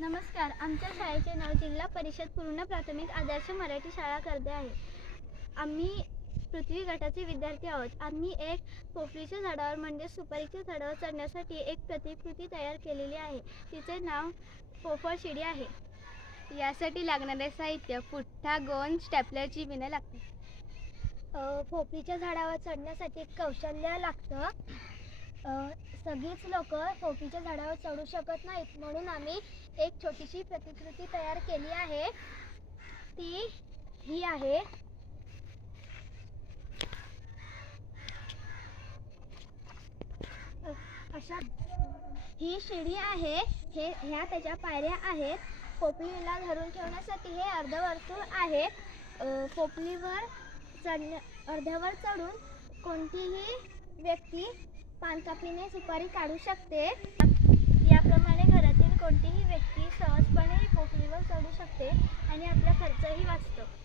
नमस्कार. आमच्या शाळेचे नाव जिल्हा परिषद पूर्ण प्राथमिक आदर्श मराठी शाळा करते आहे. आम्ही पृथ्वी गटाचे विद्यार्थी आहोत. आम्ही एक पोफळीच्या झाडावर म्हणजे सुपारीच्या झाडावर चढण्यासाठी एक प्रतिकृती तयार केलेली आहे. तिचे नाव पोफळ शिडी आहे. यासाठी लागणारे साहित्य पुठ्ठा गोंद स्टॅपलरची विनं लागते पोफळीच्या झाडावर चढण्यासाठी कौशल्य लागतं. सगळीच लोक पोपीच्या झाडावर चढू शकत नाहीत. म्हणून आम्ही एक छोटीशी प्रतिकृती तयार केली आहे. ती ही आहे. अशा ही शिडी आहे. हे ह्या त्याच्या पायऱ्या आहेत. पोपलीला धरून ठेवण्यासाठी हे अर्धवर्तुळ आहे. पोपलीवर चढण्या अर्ध्यावर चढून कोणतीही व्यक्ती पानकापीने सुपारी काढू शकते. याप्रमाणे घरातील कोणतीही व्यक्ती सहजपणे पोकळीवर चढू शकते आणि आपला खर्चही वाचतो.